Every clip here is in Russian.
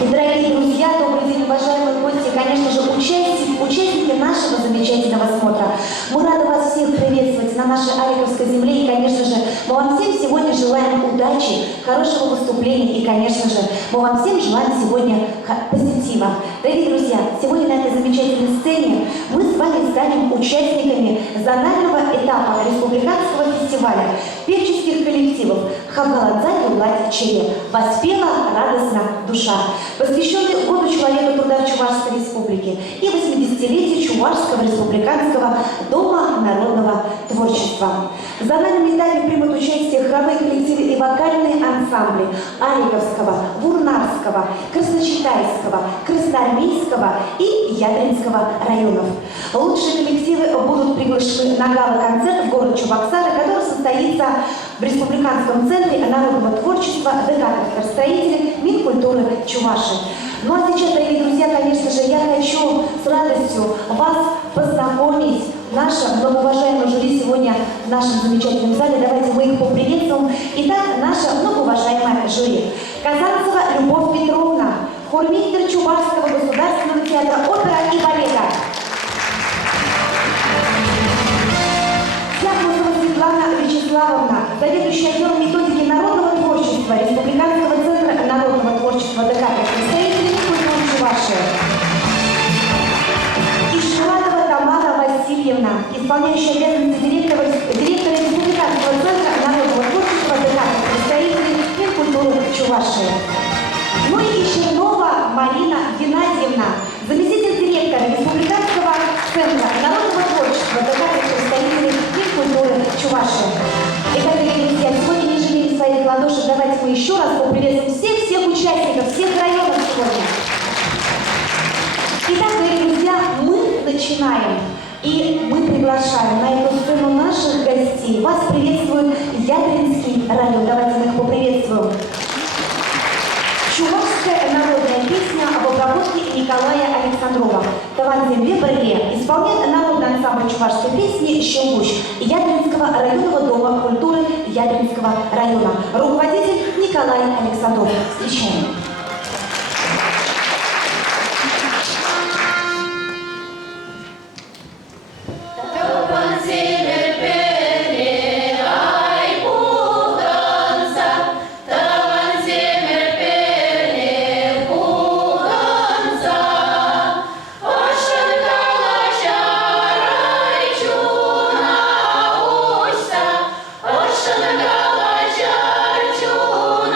И, дорогие друзья, добрый день, уважаемые гости, конечно же, участники нашего замечательного смотра. Мы рады вас всех приветствовать на нашей Аликовской земле. И, конечно же, мы вам всем сегодня желаем удачи, хорошего выступления. И, конечно же, мы вам всем желаем сегодня позитива. Дорогие друзья, сегодня на этой замечательной сцене мы с вами станем участниками зонального этапа республиканского фестиваля певческих коллективов «Хабаладзай Юлать Чере» «Воспела радостно душа», посвященный году человека труда в Чувашской республике и 80-летию Чувашского республиканского дома народного творчества. В зональном этапе примут участие хоровые коллективы и вокальные ансамбли Аликовского, Вурнарского, Красночитайского, Красноармейского и Ядринского районов. Лучшие коллективы будут приглашены на гала-концерт в город Чебоксары, который состоится в Республиканском центре народного творчества ДК «Строители» Минкультуры Чуваши. Ну а сейчас, дорогие друзья, конечно же, я хочу с радостью вас познакомить наше многоуважаемое жюри сегодня в нашем замечательном зале. Давайте мы их поприветствуем. Итак, наше многоуважаемое жюри. Казанцева Любовь Петровна, хормейстер Чувашского государственного театра опера и балета. Сякмусова Светлана Вячеславовна, заведующая отделом методики народного творчества Республиканского центра народного творчества ДК «Строители» Минкультуры Чуваши. Ишматова Тамара Васильевна, исполняющая обязанности директора Республиканского центра народного творчества ДК «Строители» Минкультуры Чуваши. Ну и Чернова Марина Геннадьевна, заместитель директора Республиканского центра народного творчества ДК «Строители» Минкультуры Чуваши. Итак, дорогие друзья, сегодня не жалеем своих ладошек. Давайте мы еще раз поприветствуем всех участников, всех районов сегодня. Итак, дорогие друзья, мы начинаем. И мы приглашаем на эту сцену наших гостей. Вас приветствует Ядринский район. Давайте мы их поприветствуем. Чувашская народная песня об обработке Николая Александрова. Таванзембе Берле исполняет народный ансамбль чувашской песни «Щелгущ» Ядринского районного дома культуры Ядринского района. Руководитель Николай Александров. Встречаем. Ocean,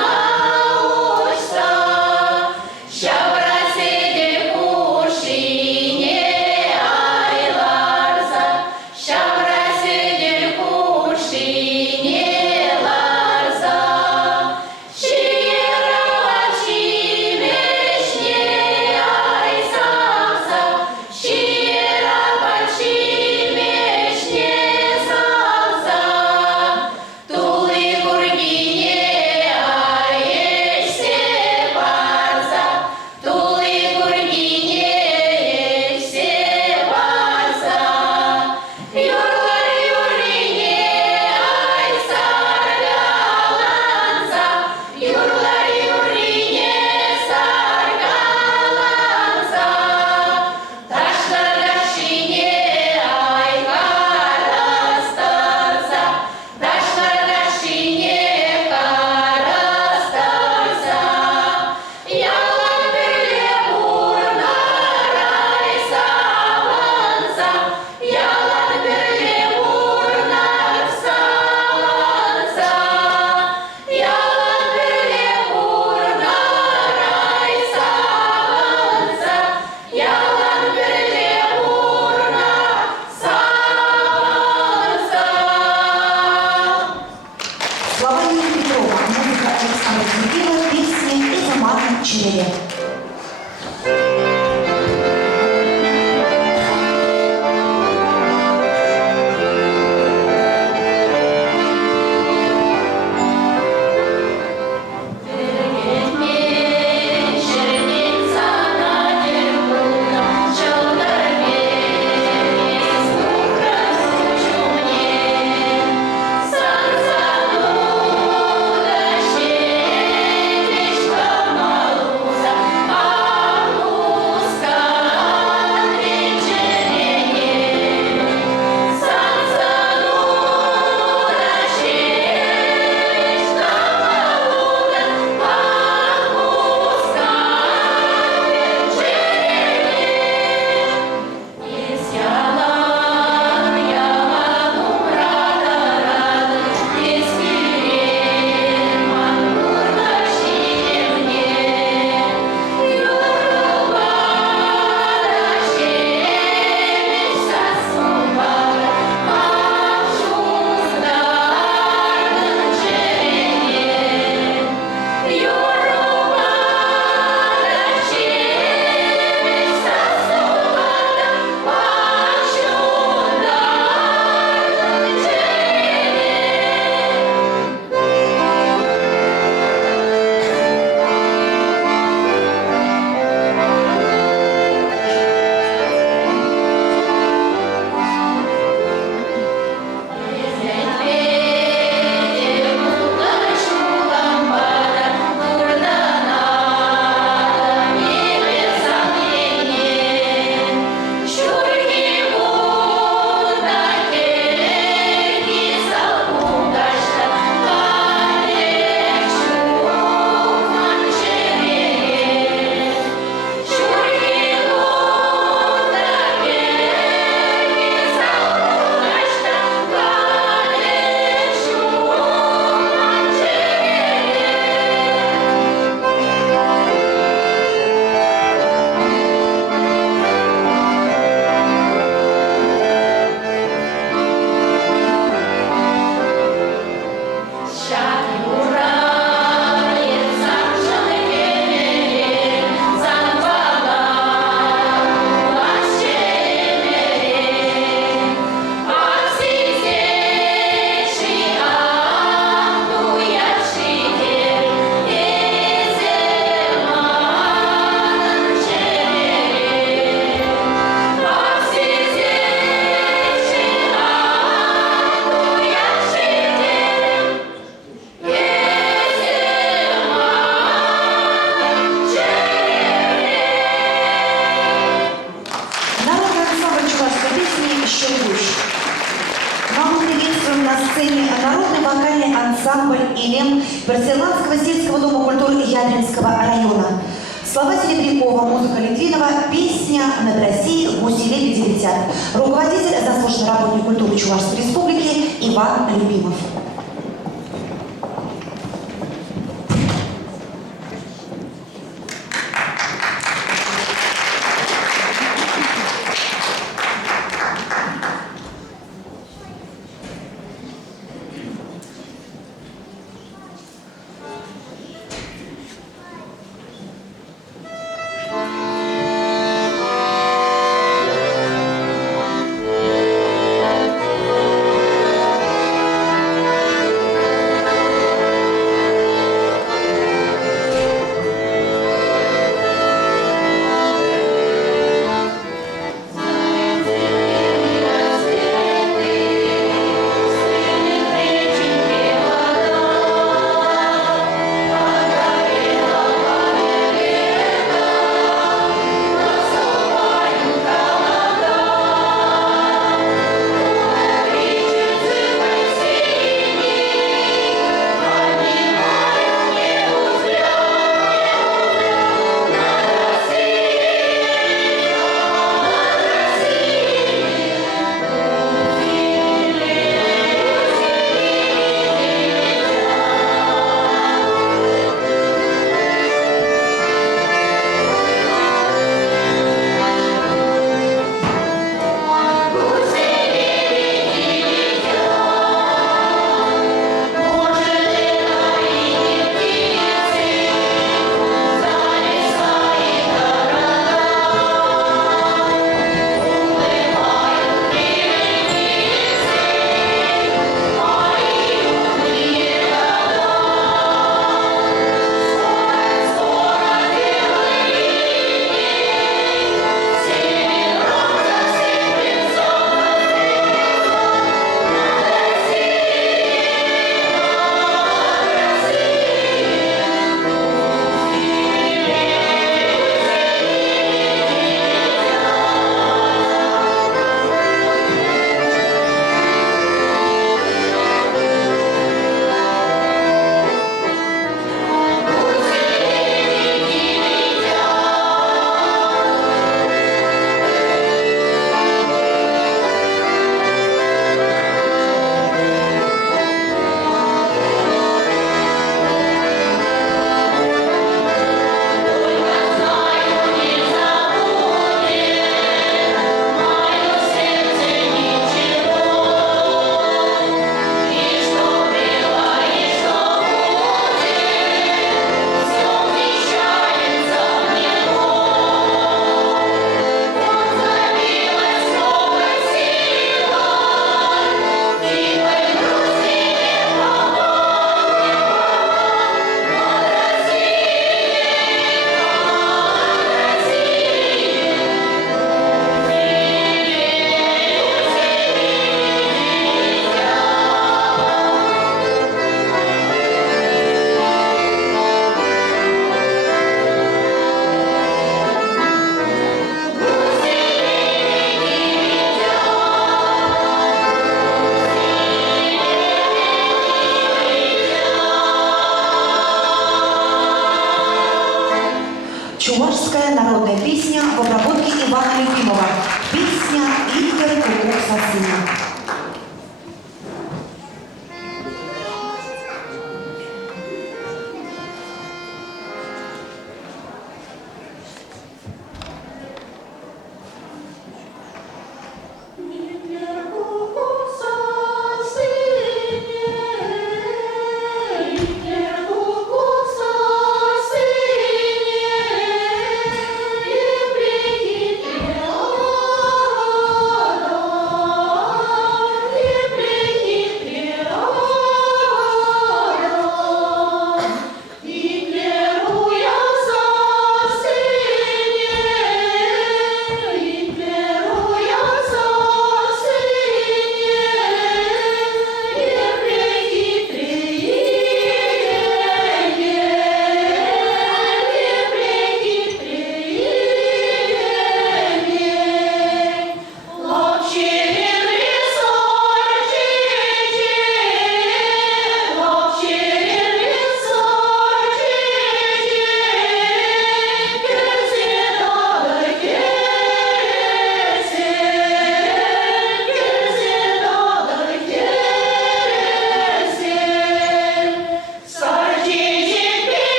фамилиям Персирландского сельского дома культуры Ядринского района. Слова Серебрякова, музыка Литвинова, песня «Над Россией гуси лебеди летят». Руководитель, заслуженный работник культуры Чувашской Республики Иван Любимов. Чувашская народная песня в обработке Ивана Любимова. Песня «Игорь Кукук Сосына».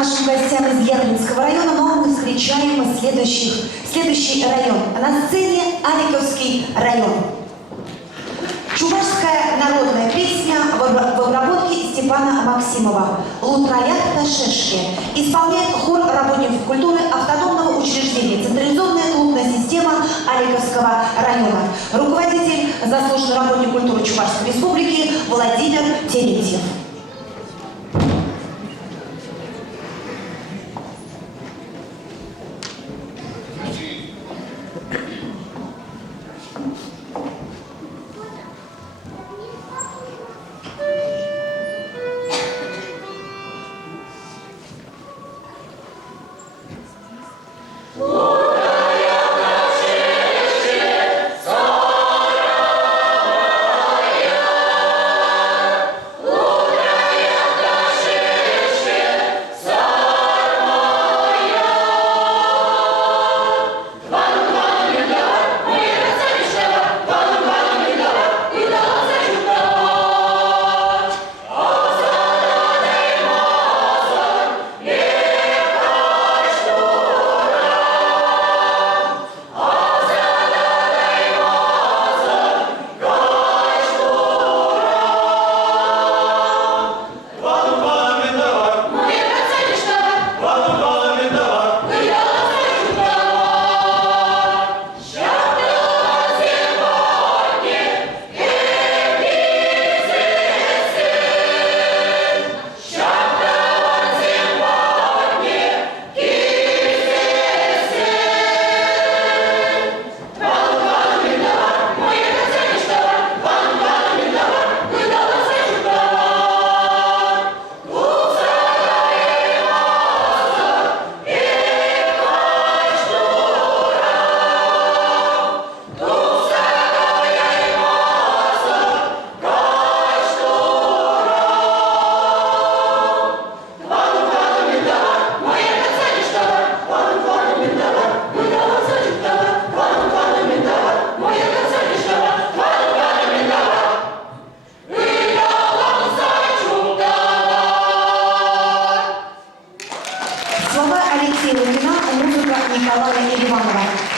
нашим гостям из Яблинского района, но мы встречаем следующий район. На сцене Аликовский район. Чувашская народная песня в обработке Степана Максимова «Лутраят Шешки» исполняет хор работников культуры автономного учреждения «Централизованная клубная система Аликовского района». Руководитель, заслуженный работник культуры Чувашской республики Владимир Терентьев.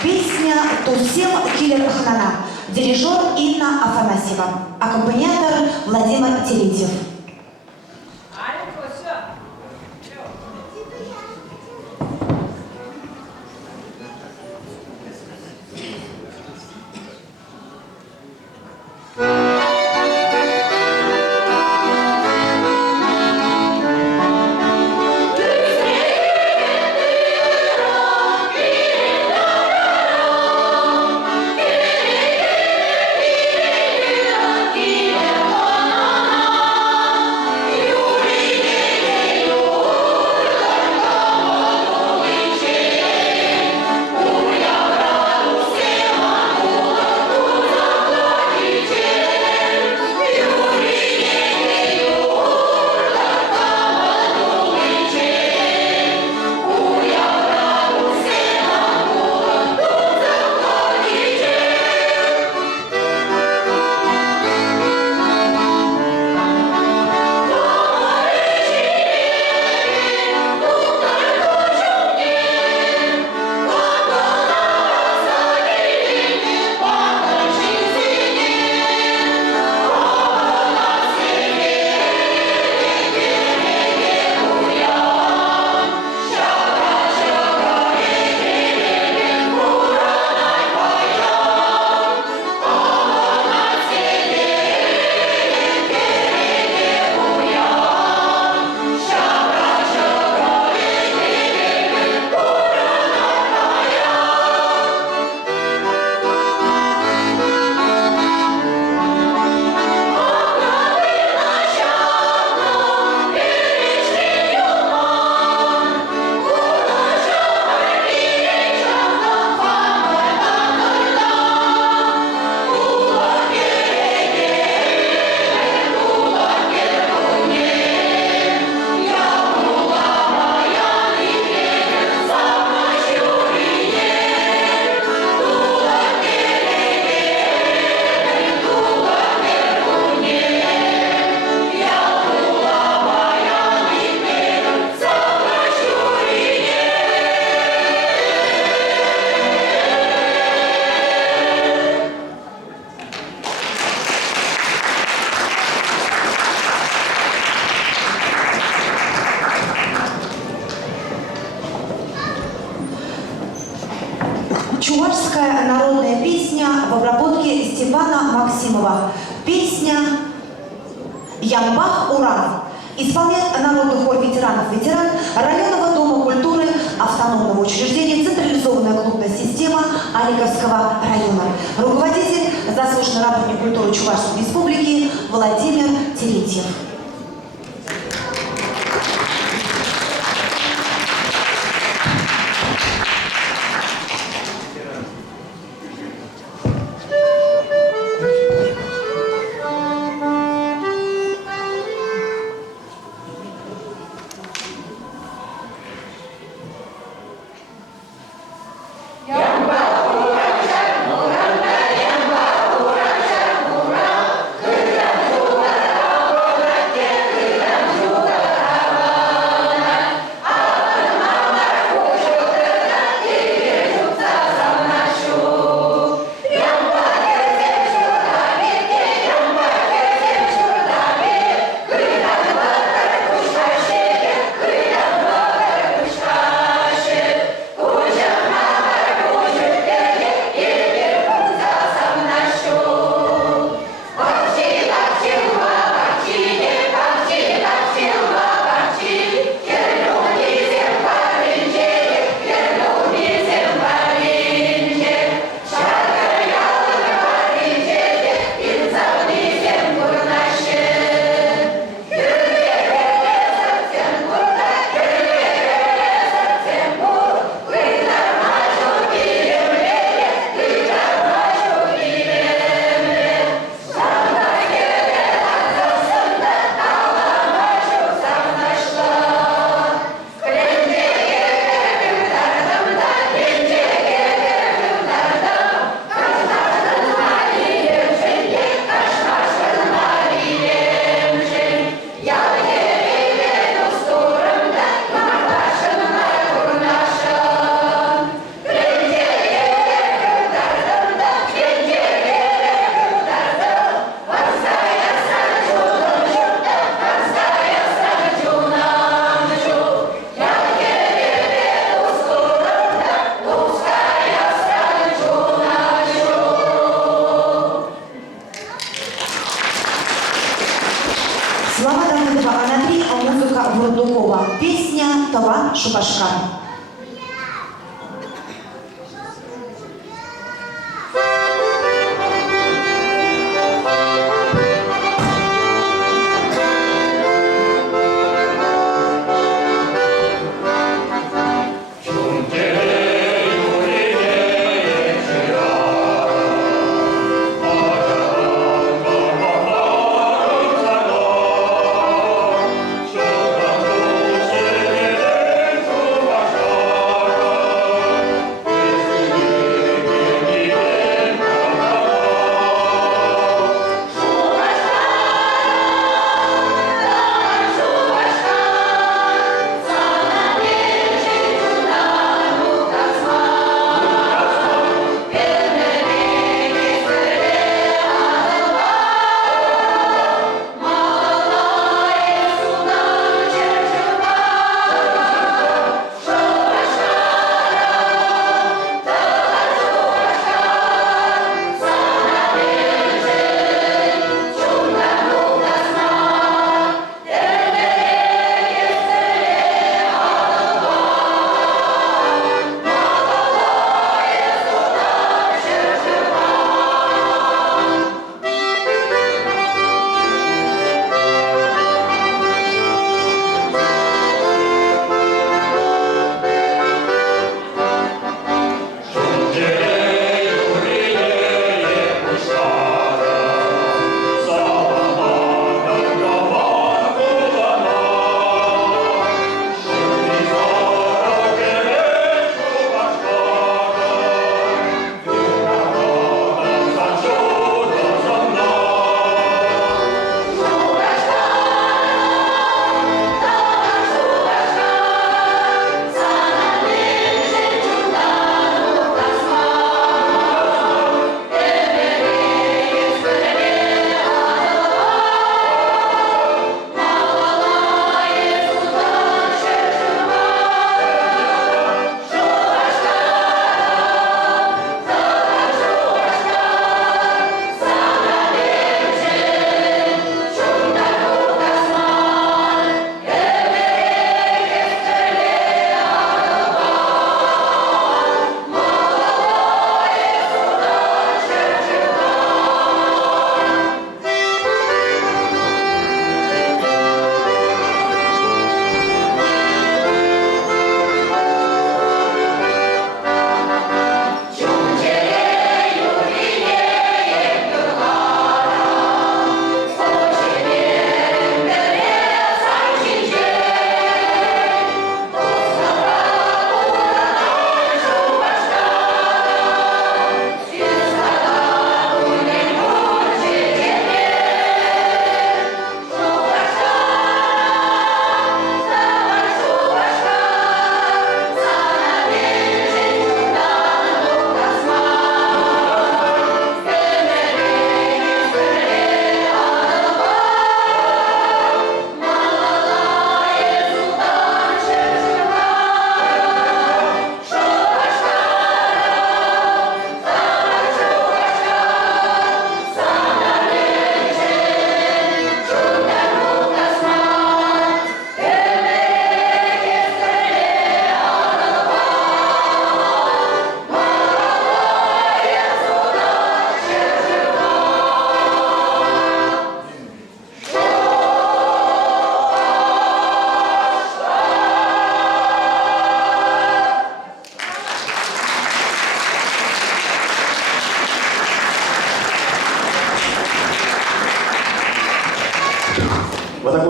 Песня «Тусем Киллер Хнана». Дирижер Инна Афанасьева. Аккомпаниатор Владимир Терентьев. Thank you. «Ямбах, Уран». Исполняет народный хор ветеранов ветеран районного дома культуры автономного учреждения «Централизованная клубная система» Аликовского района. Руководитель, заслуженный работник культуры Чувашской республики Владимир Терентьев. Слова Давыдова Анатолий, а музыка Вурдукова. Песня «Това Шубашкар». Шубашкар.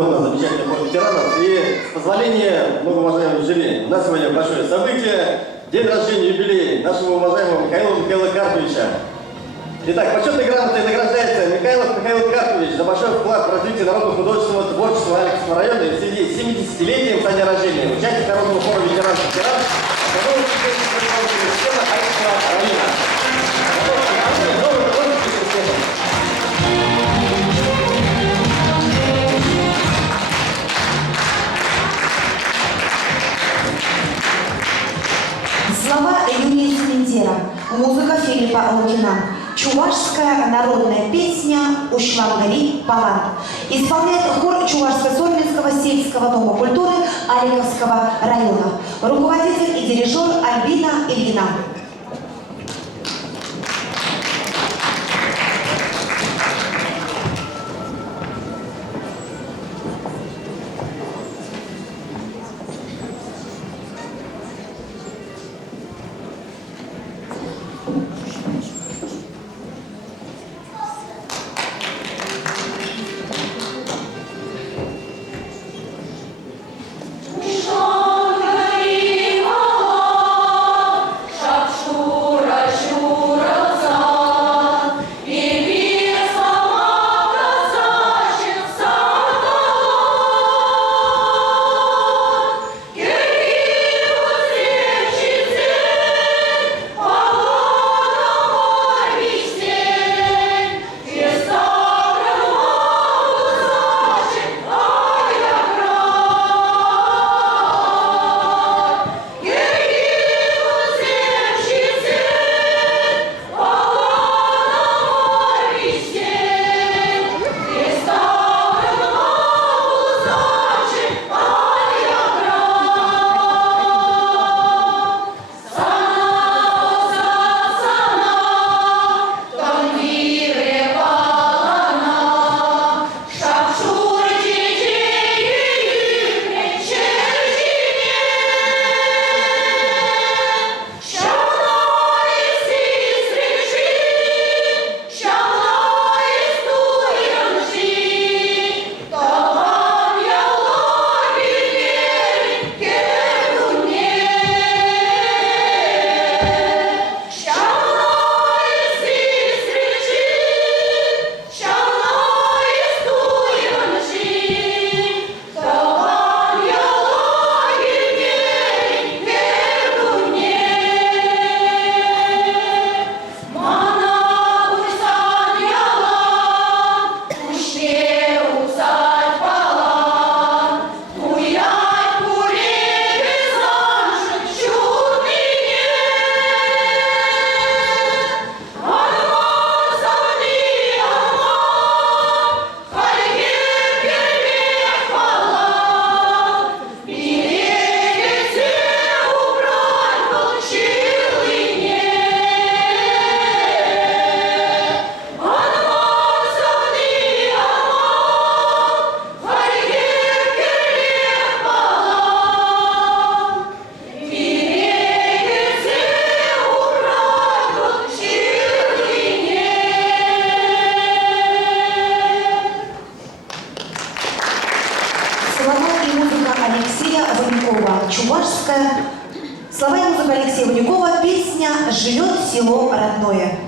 год на замечательный фонд ветеранов. И с позволения многоуважаемых жюри, у нас сегодня большое событие, день рождения, юбилей нашего уважаемого Михаила Карповича. Итак, почетной грамотой награждается Михаил Карпович за большой вклад в развитие народно-художественного творчества Александровского района в связи с 70-летием со дня рождения. Участник народного хора ветеранов Слова Юрия Семендера, музыка Филиппа Лукина. Чувашская народная песня «Ушламгари Палан». Исполняет хор Чувашско-Сольвинского сельского дома культуры Аликовского района. Руководитель и дирижер Альбина Ильина. Чувашская. Слова и музыка Алексея Ванюкова. Песня «Живет село родное». Поет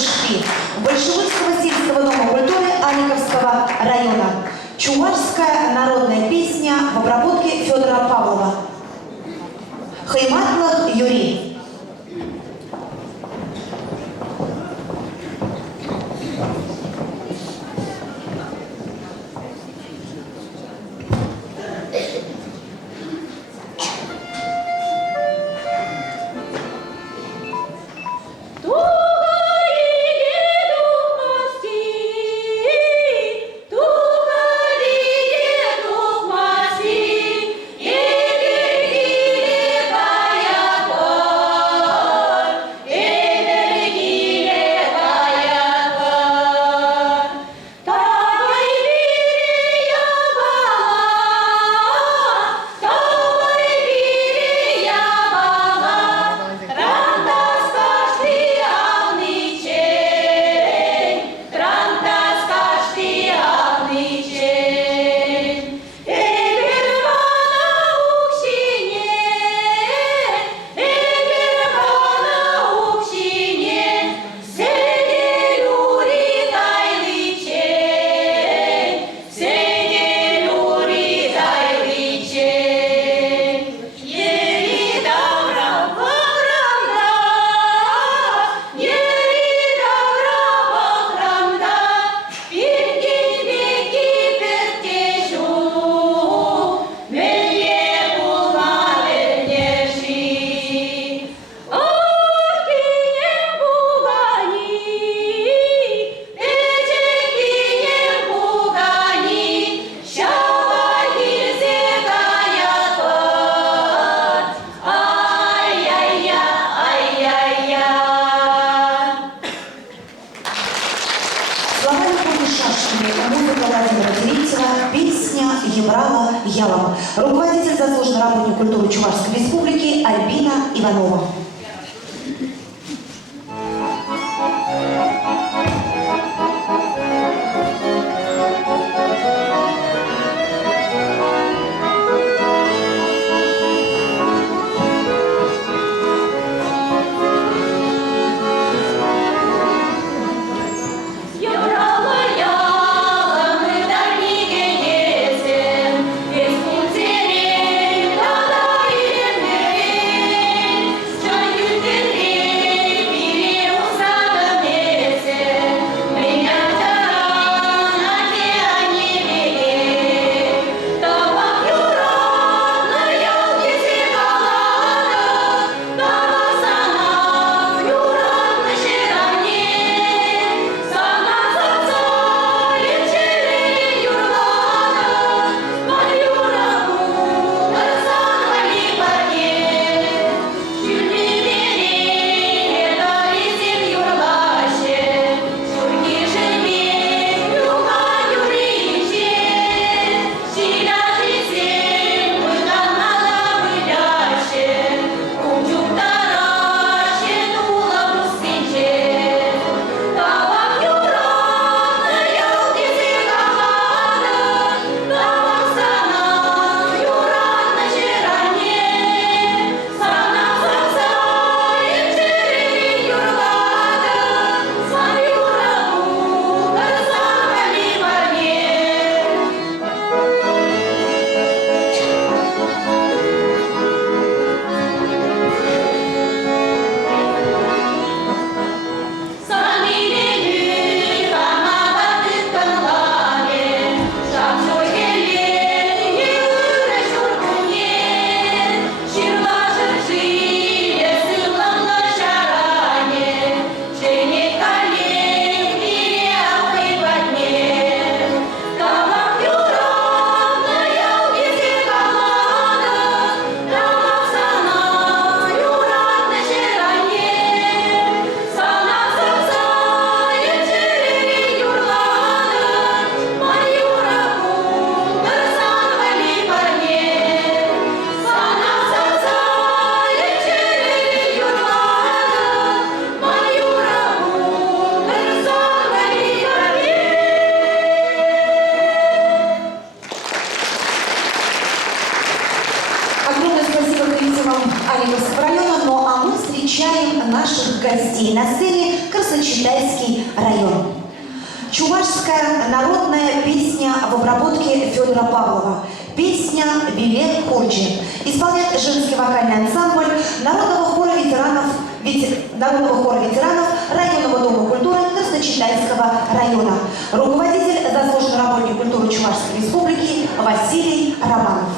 Большки Большевицкого сельского дома культуры Аниковского района. Чувашская народная песня в обработке Федора Павлова. Хайматлах Юрий. Ялом. Руководитель заслуженный работник культуры Чувашской Республики Альбина Иванова. Что Красноярский район. Чувашская народная песня в обработке Федора Павлова. Песня «Билет Курджи». Исполняет женский вокальный ансамбль Народного хора ветеранов Районного дома культуры Красночитайского района. Руководитель, заслуженный работник культуры Чувашской республики Василий Романов.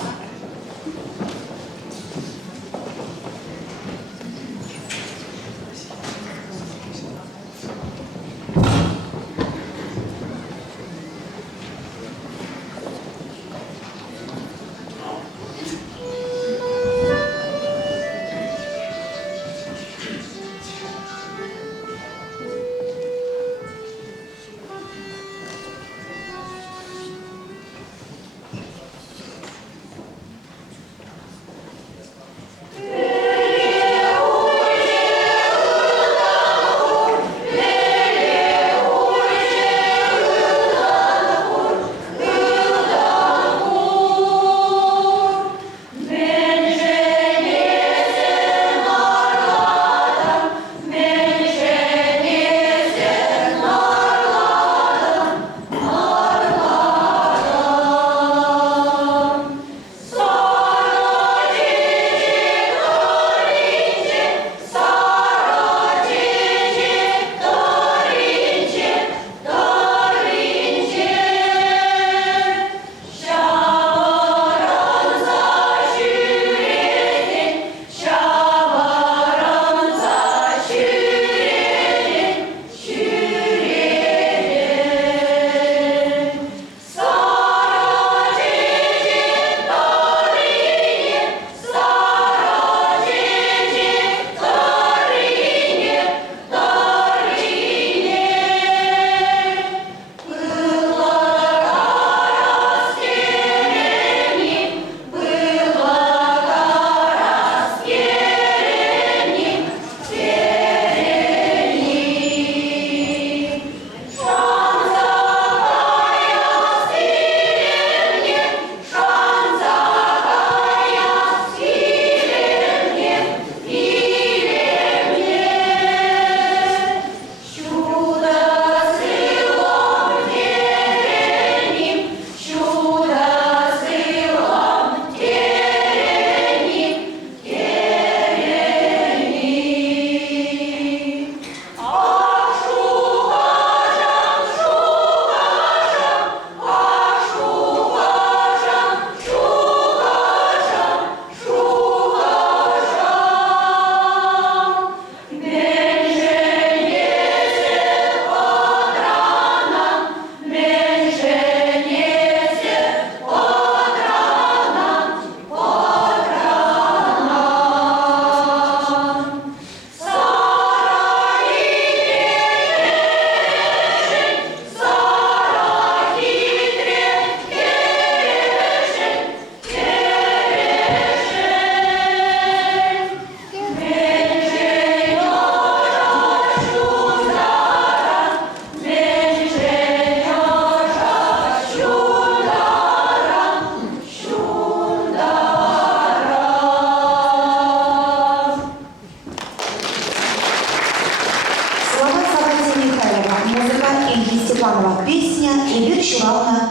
Песня «Эльвира Шуваловна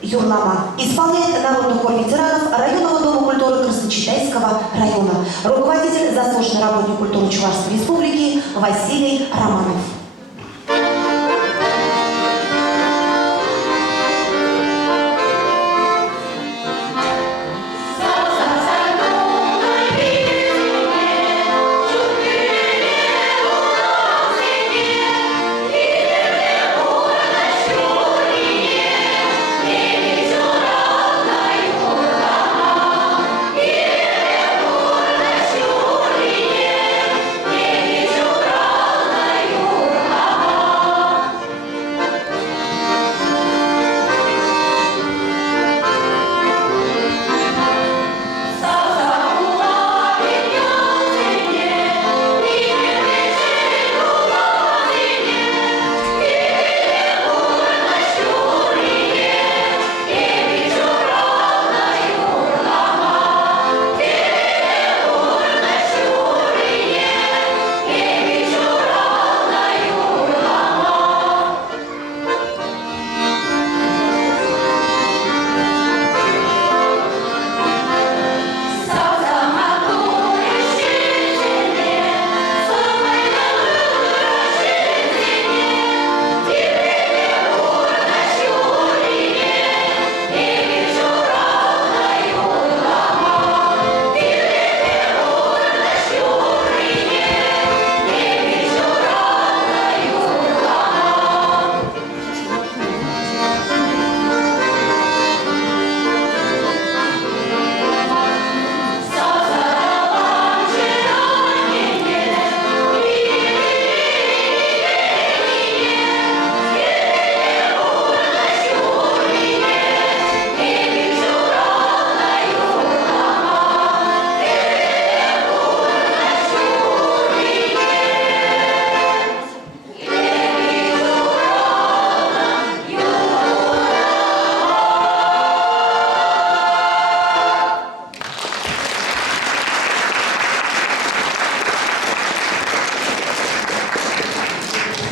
Юрлама». Исполняет Народный хор ветеранов Районного дома культуры Красночитайского района. Руководитель, заслуженный работник культуры Чувашской республики Василий Романов. Юрла,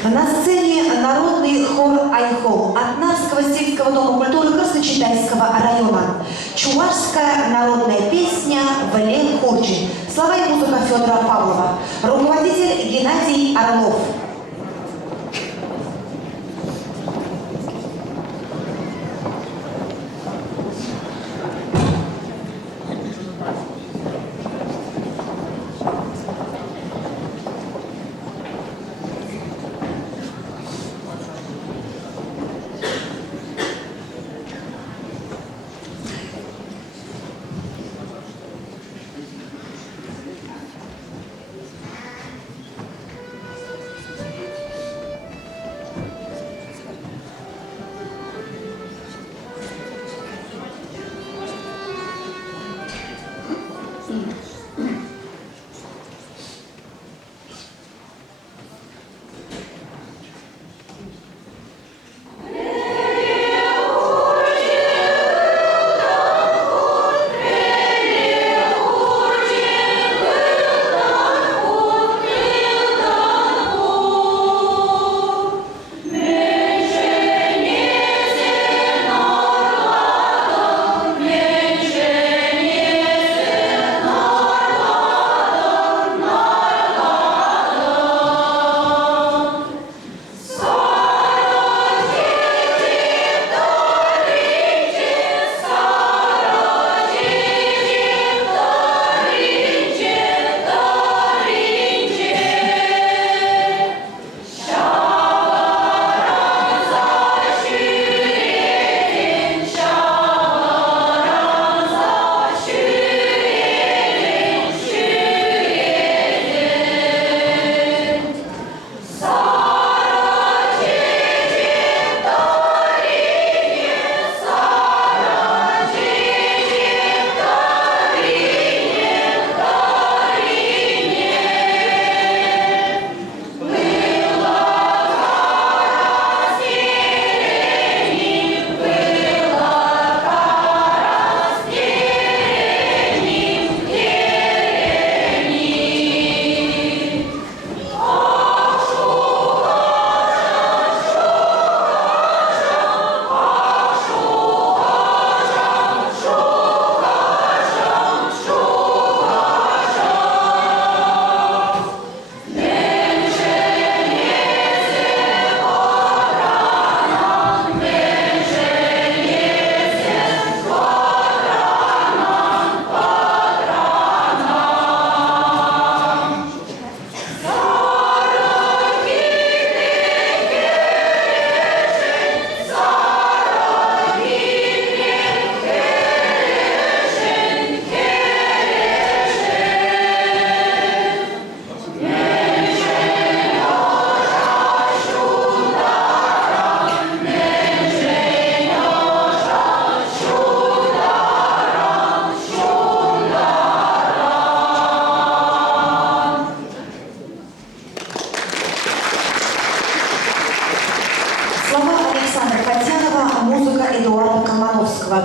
На сцене народный хор «Айхол» от Нарского сельского дома культуры Красночитайского района. Чувашская народная песня «Вален Хурчин». Слова и музыка Федора Павлова. Руководитель Геннадий Орлов.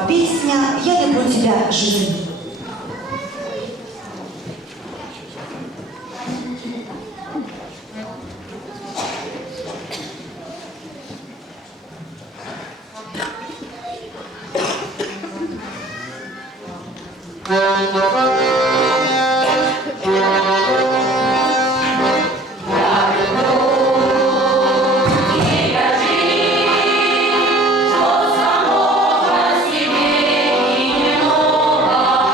Песня «Я люблю тебя, жизнь». Что самого себе и не нового.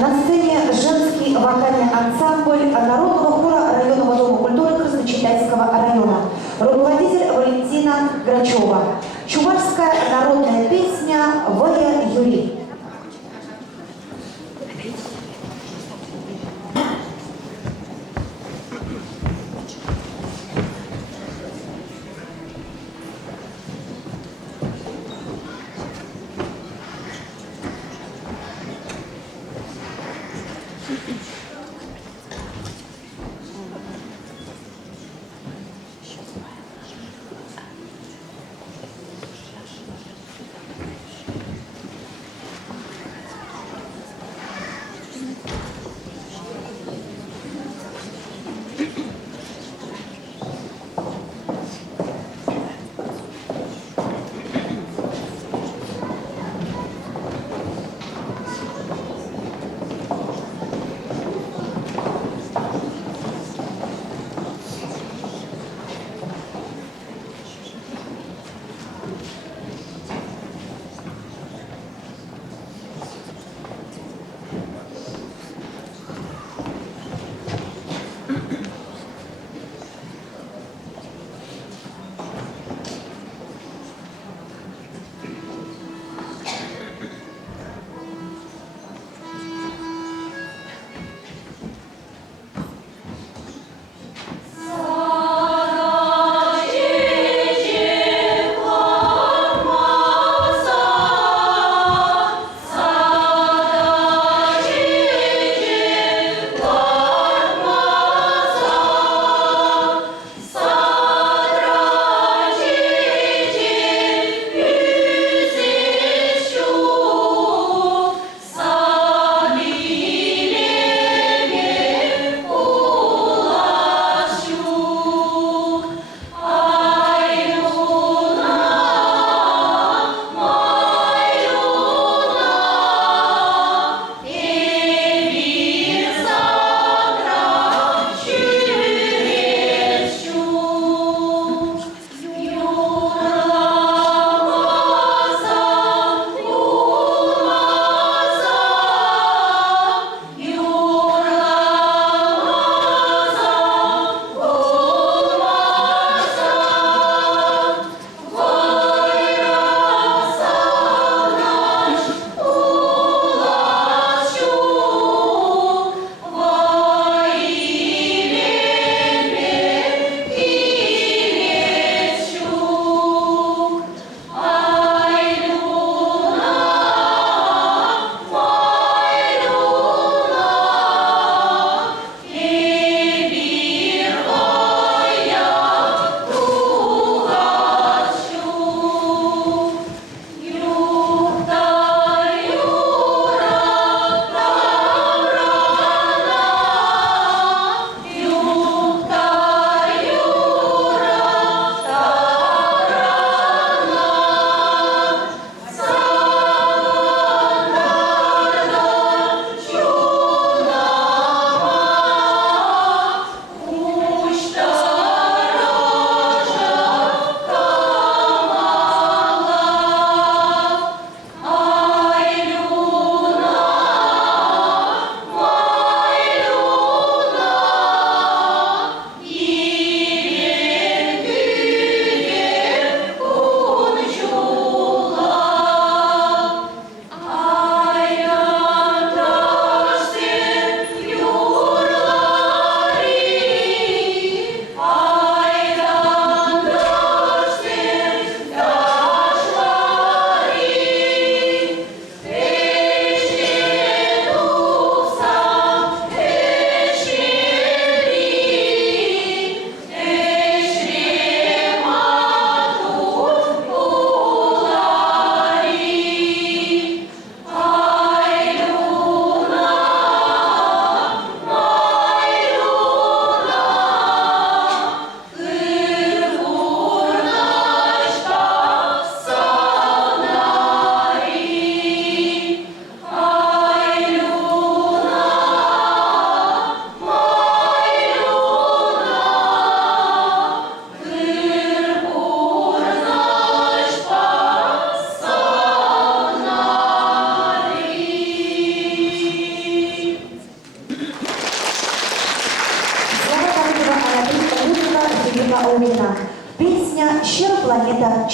На сцене женский вокальный ансамбль Народного хора районного дома культуры Красночитайского района. Руководитель Валентина Грачева. Чувашская народная песня «Вая Юрий».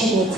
очередь.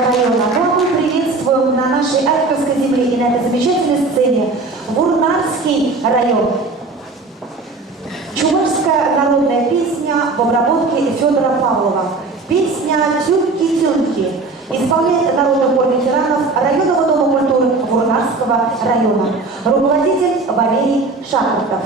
Района. Ну, а мы приветствуем на нашей Харьковской земле и на этой замечательной сцене Бурнарский район. Чувашская народная песня в обработке Федора Павлова. Песня «Тюльки-тюльки» исполняет народный хор ветеранов районного дома культуры Бурнарского района. Руководитель Валерий Шахов.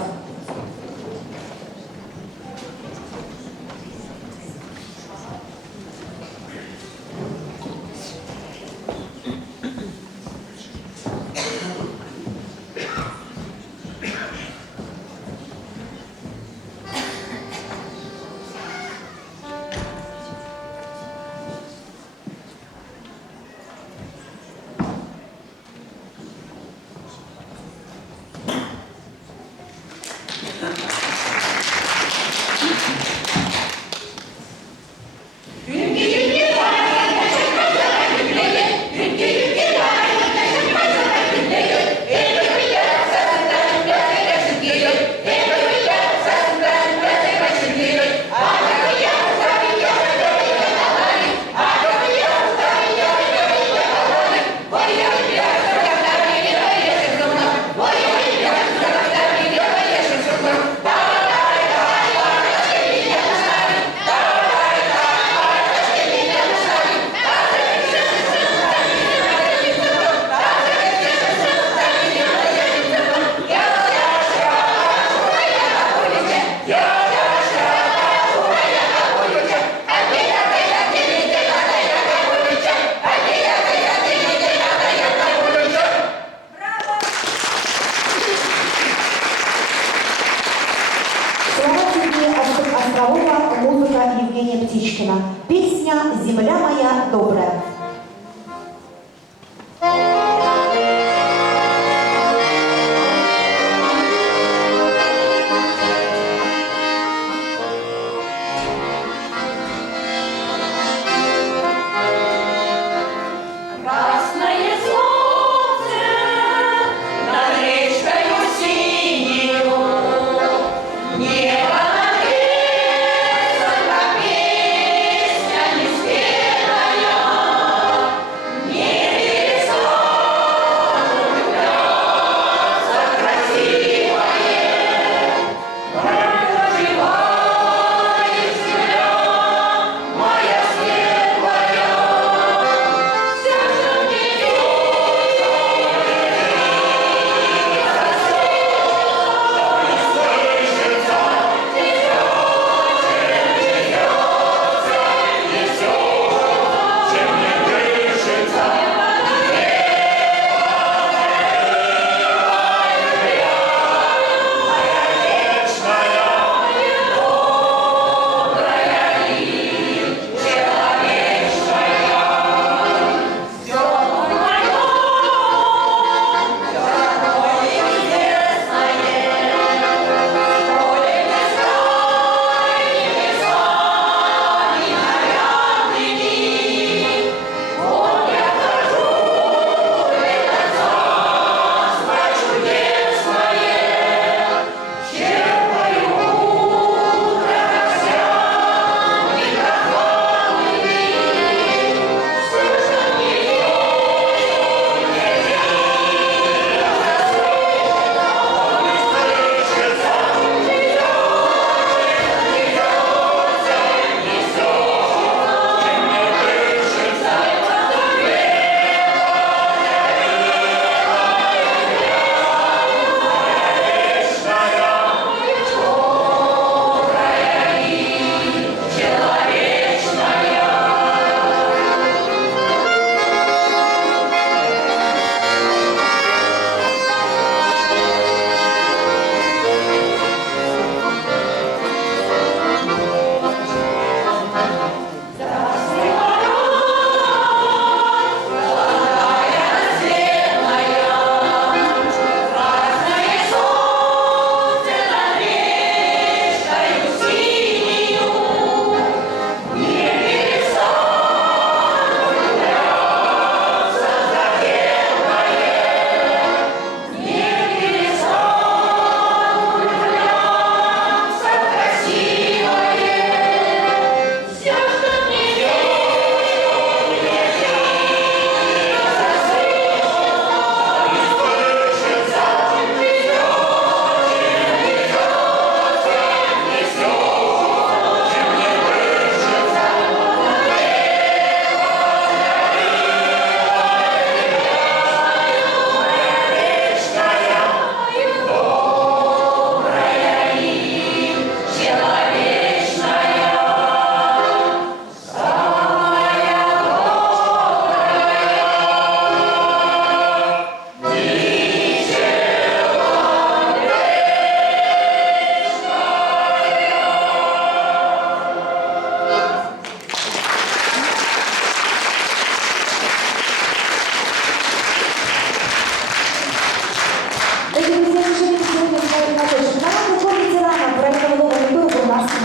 Острового, музыка Евгения Птичкина. Песня «Земля моя добрая». Right.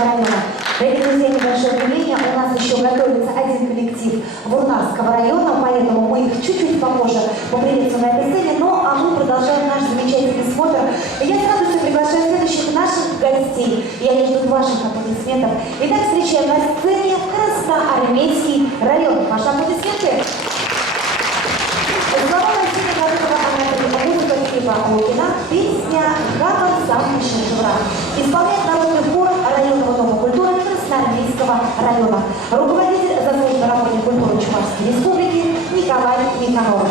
нашего района. Дорогие друзья, небольшое объявление. У нас еще готовится один коллектив Вурнарского района, поэтому мы их чуть-чуть попозже поприветствуем на этой сцене. Ну, а мы продолжаем наш замечательный смотр. И я с радостью приглашаю следующих наших гостей. Я не жду ваших аплодисментов. Итак, встречаем на сцене Красноармейский район. Ваши аплодисменты. Глава Василия Городова Анатолия, музыка Степа Лукина, песня «Гаван сам Шижура». Исполняет народный хор районного дома культуры Красноармейского района. Руководитель заслуженной работы культуры Чувашской республики Николай Никоноров.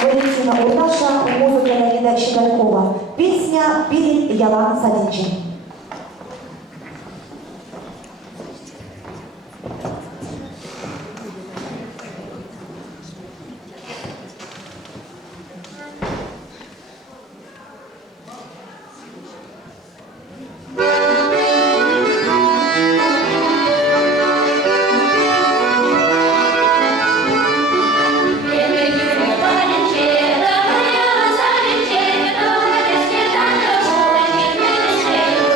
Валентина Урнаша, музыка Леонида Щеголькова. Песня «Пирин Ялан Садинчин». Thank you.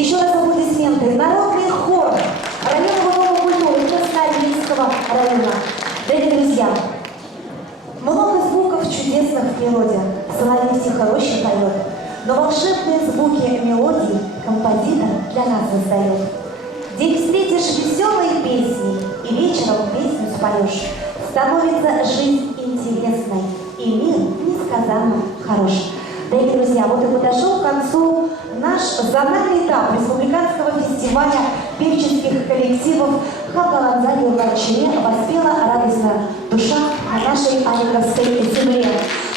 Еще раз аплодисменты. Народный хор районного дома культуры Красноармейского района. Дорогие друзья, много звуков чудесных в природе. Соловей тихо-роща поет. Но волшебные звуки мелодии композитор для нас создает. День встретишь веселой песней, и вечером песню споешь. Становится жизнь интересной, и мир несказанно хорош. Дорогие друзья, вот и подошел к концу наш зональный этап республиканского фестиваля певческих коллективов «Хабаладза Юргаче» воспела радостно душа на нашей Аликовской земле.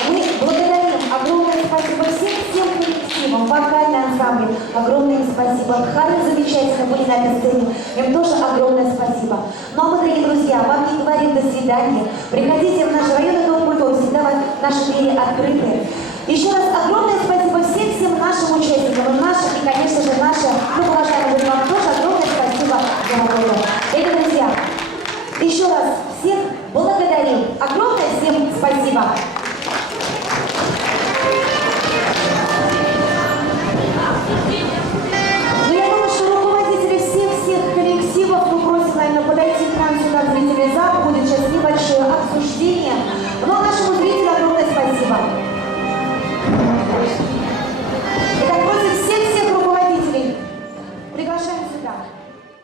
Мы благодарим, огромное спасибо всем коллективам, вокальный ансамбль, огромное им спасибо. Хоры замечательно были на этой сцене, им тоже огромное спасибо. Ну а мы, дорогие друзья, вам не говорим до свидания. Приходите в наш районный дом культуры, всегда наши двери открыты. Еще раз огромное спасибо всем нашим участникам, и нашим, и, конечно же, нашим, уважаемые, вам тоже огромное спасибо за работу. Итак, друзья, еще раз всех благодарим. Огромное всем спасибо. Ну, я думаю, что руководители всех коллективов мы просим, наверное, подойти к нам сюда, зрители зала. Будет сейчас небольшое обсуждение.